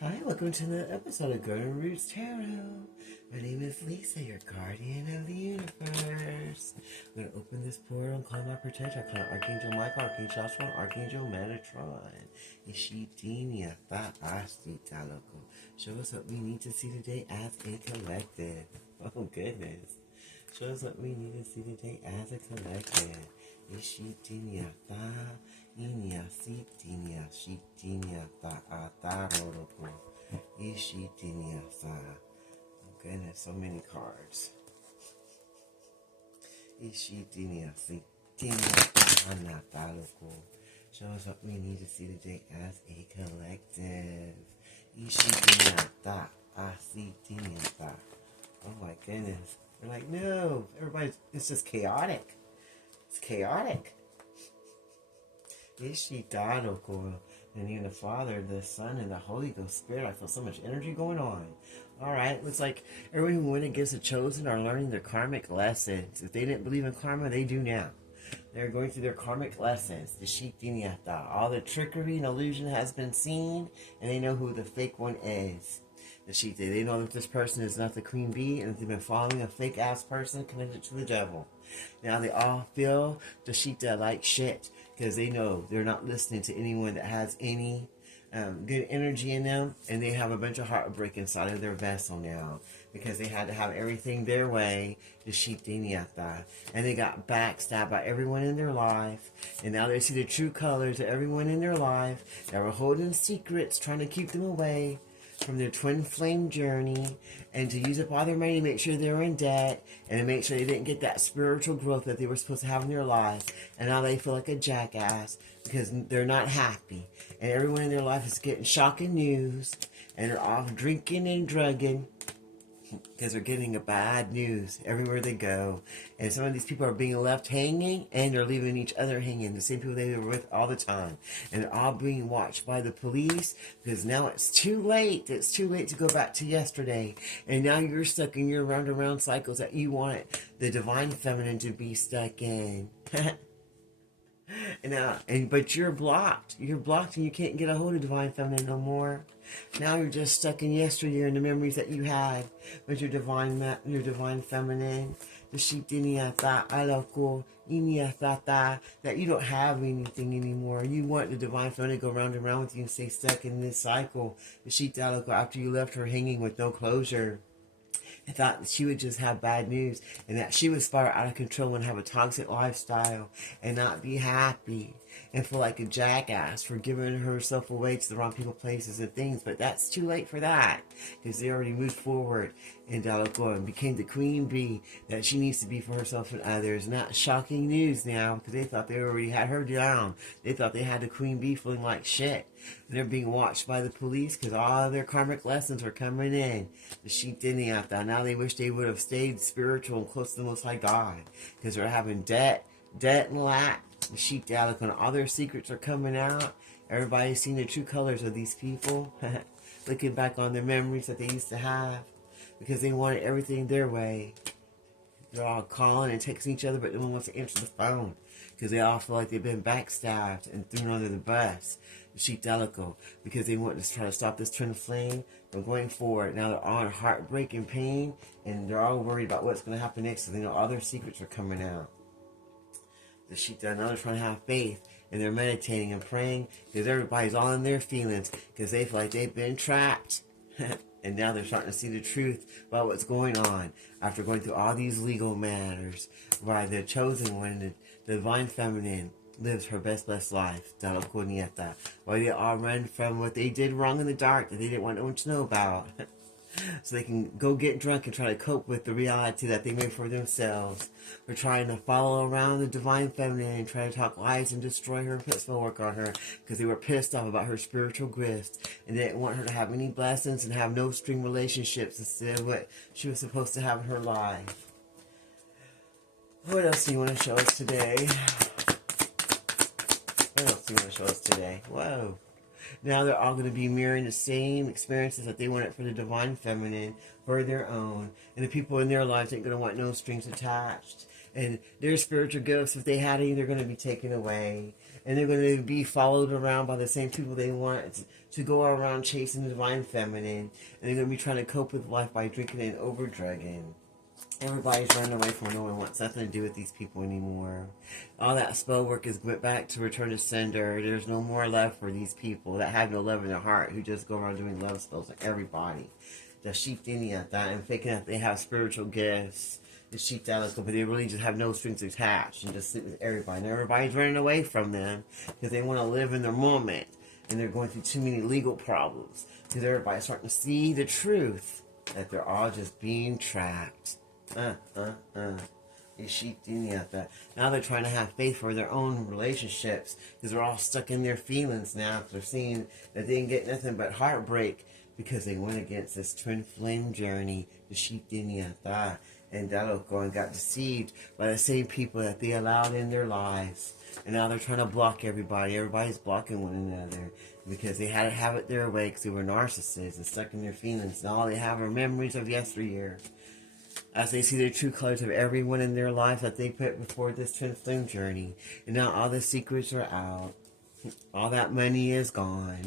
Hi, welcome to the episode of Golden Roots Tarot. My name is Lisa, your guardian of the universe. I'm going to open this portal and call my protector. I call Archangel Michael, Archangel Joshua, Archangel Metatron. Ishitinia, Asti Taloko. Show us what we need to see today as a collective. Oh, goodness. Show us what we need to see today as a collective. Ishitinia, Inia sitinia shitinia ataroroko. Ishitinia sa. Oh goodness, so many cards. Ishitinia sitinia anataloko. Show us what we need to see today as a collective. Ishitinia ta asitinia ta. Oh my goodness. We're like, no, it's just chaotic. It's chaotic. Ishitadoko. And you, the Father, the Son, and the Holy Ghost Spirit. I feel so much energy going on. Alright, looks like everyone who went against the chosen are learning their karmic lessons. If they didn't believe in karma, they do now. They're going through their karmic lessons. The Shitiniata. All the trickery and illusion has been seen, and they know who the fake one is. The Shite. They know that this person is not the queen bee, and that they've been following a fake ass person connected to the devil. Now they all feel the Shita like shit, because they know they're not listening to anyone that has any good energy in them, and they have a bunch of heartbreak inside of their vessel now, because they had to have everything their way, the Shitiniata, and they got backstabbed by everyone in their life, and now they see the true colors of everyone in their life that were holding secrets, trying to keep them away from their twin flame journey, and to use up all their money to make sure they're in debt, and to make sure they didn't get that spiritual growth that they were supposed to have in their life. And now they feel like a jackass because they're not happy, and everyone in their life is getting shocking news, and they're off drinking and drugging because they're getting a bad news everywhere they go. And some of these people are being left hanging, and they're leaving each other hanging, the same people they were with all the time. And they're all being watched by the police, because now it's too late. It's too late to go back to yesterday. And now you're stuck in your round and round cycles that you want the divine feminine to be stuck in. But you're blocked. You're blocked, and you can't get a hold of divine feminine no more. Now you're just stuck in yesteryear and the memories that you had with your divine feminine, the shitiniata aloko iniatata, that you don't have anything anymore. You want the divine feminine to go round and round with you and stay stuck in this cycle. The shita aloko, after you left her hanging with no closure. I thought that she would just have bad news, and that she would spiral out of control and have a toxic lifestyle and not be happy and feel like a jackass for giving herself away to the wrong people, places, and things. But that's too late for that, because they already moved forward in Daleko and became the queen bee that she needs to be for herself and others. And that's shocking news now, because they thought they already had her down. They thought they had the queen bee feeling like shit. And they're being watched by the police because all their karmic lessons are coming in. The sheep didn't have that. Now they wish they would have stayed spiritual and close to the Most High God, because they're having debt and lack. The sheep Dalek, and all their secrets are coming out. Everybody's seeing the true colors of these people. Looking back on the memories that they used to have, because they wanted everything their way. They're all calling and texting each other, but no one wants to answer the phone, because they all feel like they've been backstabbed and thrown under the bus. The sheep Delico, because they want to try to stop this twin flame from going forward. Now they're all in heartbreak and pain, and they're all worried about what's going to happen next, so they know all their secrets are coming out. The sheep now they're trying to have faith, and they're meditating and praying, because everybody's all in their feelings, because they feel like they've been trapped. And now they're starting to see the truth about what's going on after going through all these legal matters, why the chosen one, the divine feminine, lives her best life, why they all run from what they did wrong in the dark that they didn't want no one to know about. So they can go get drunk and try to cope with the reality that they made for themselves. We're trying to follow around the divine feminine and try to talk lies and destroy her and put spell work on her, because they were pissed off about her spiritual gifts and they didn't want her to have any blessings and have no string relationships instead of what she was supposed to have in her life. What else do you want to show us today? What else do you want to show us today? Whoa. Now they're all going to be mirroring the same experiences that they wanted for the divine feminine for their own. And the people in their lives ain't going to want no strings attached. And their spiritual gifts, if they had any, they're going to be taken away. and they're going to be followed around by the same people they want to go around chasing the divine feminine, and they're going to be trying to cope with life by drinking and overdrugging. Everybody's running away from no one wants nothing to do with these people anymore. All that spell work is went back to return to sender. There's no more love for these people that have no love in their heart, who just go around doing love spells on everybody. The sheep at that and thinking that they have spiritual gifts. The sheep but they really just have no strings attached and just sit with everybody. And everybody's running away from them because they want to live in their moment. And they're going through too many legal problems. Because everybody's starting to see the truth that they're all just being trapped. Now they're trying to have faith for their own relationships because they're all stuck in their feelings now. They're seeing that they didn't get nothing but heartbreak because they went against this twin flame journey, the Shitiniata, and Daloko, and got deceived by the same people that they allowed in their lives. And now they're trying to block everybody. Everybody's blocking one another because they had to have it their way because they were narcissists and stuck in their feelings. And all they have are memories of yesteryear. As they see the true colors of everyone in their life that they put before this twin flame journey. And now all the secrets are out. All that money is gone.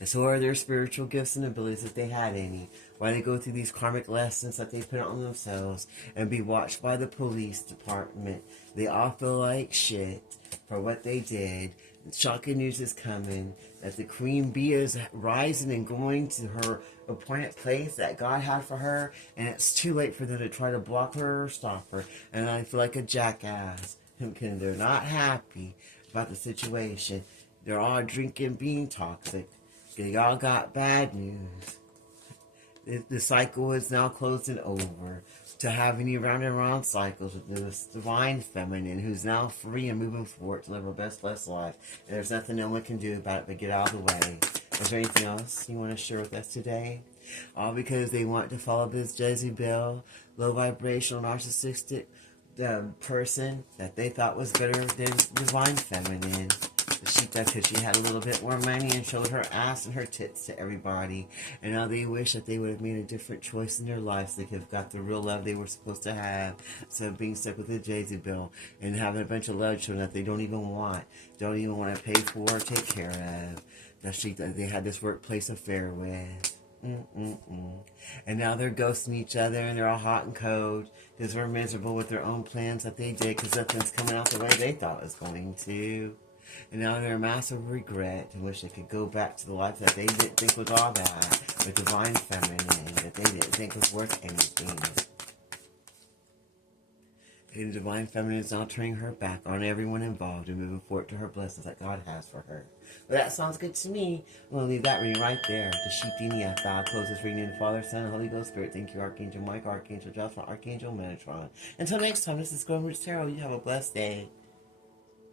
And so are their spiritual gifts and abilities if they had any. Why they go through these karmic lessons that they put on themselves and be watched by the police department. They all feel like shit for what they did. Shocking news is coming that the queen bee is rising and going to her appointed place that God had for her, and it's too late for them to try to block her or stop her. And I feel like a jackass. They're not happy about the situation. They're all drinking, being toxic. They all got bad news. The cycle is now closed and over to have any round and round cycles with this divine feminine who's now free and moving forward to live her best blessed life. And there's nothing no one can do about it but get out of the way. Is there anything else you want to share with us today? All because they want to follow this Jezebel, low vibrational, narcissistic person that they thought was better than divine feminine. She does because she had a little bit more money and showed her ass and her tits to everybody. And now they wish that they would have made a different choice in their lives. They could have got the real love they were supposed to have instead of being stuck with a Jezebel and having a bunch of love children that they don't even want to pay for or take care of. That they had this workplace affair with. And now they're ghosting each other and they're all hot and cold because they're miserable with their own plans that they did because nothing's coming out the way they thought it was going to. And now they're a massive regret and wish they could go back to the life that they didn't think was all that, with divine feminine, that they didn't think was worth anything. And the divine feminine is now turning her back on everyone involved and moving forward to her blessings that God has for her. Well, that sounds good to me. I'm going to leave that reading right there. The Shitiniata. I'll close this reading in the Father, Son, and Holy Ghost Spirit. Thank you, Archangel Mike, Archangel Joshua, Archangel Metatron. Until next time, this is Golden Rich Tarot. You have a blessed day.